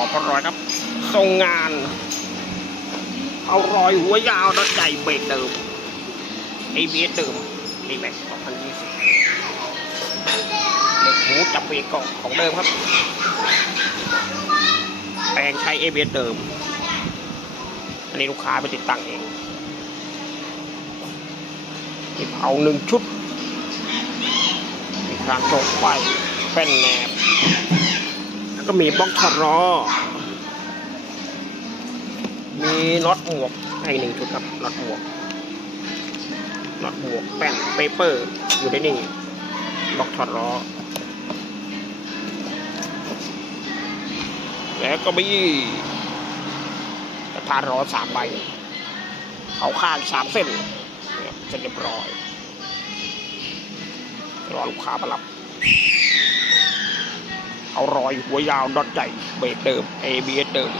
อกพร้อยครับ ทรงงาน เอารอยหัวยาวรถใหญ่เบรกเดิม ABS เดิมรีแม็ก2020เด็กหูจับเบรกกของเดิมครับ แปลงใช้ ABS เดิม อันนี้ลูกค้าไปติดตั้งเองมีเผาหนึ่งชุดมีครางโชกไฟแป้นแหนบ ก็มีบล็อกถอดล้อมีน็อตหมวกให้หนึ่งชุดครับน็อตหมวกน็อตหมวกแป้นเปเปอร์ อยู่ในนี่บล็อกถอดล้อแล้วก็มีกระทานล้อสามใบเขาข้างสามเส้นเนี่ยเสร็จเรียบร้อยรอลูกค้ามารับ เอารอยหัวยาวดอดใหญ่เบรกเดิม ABS เดิม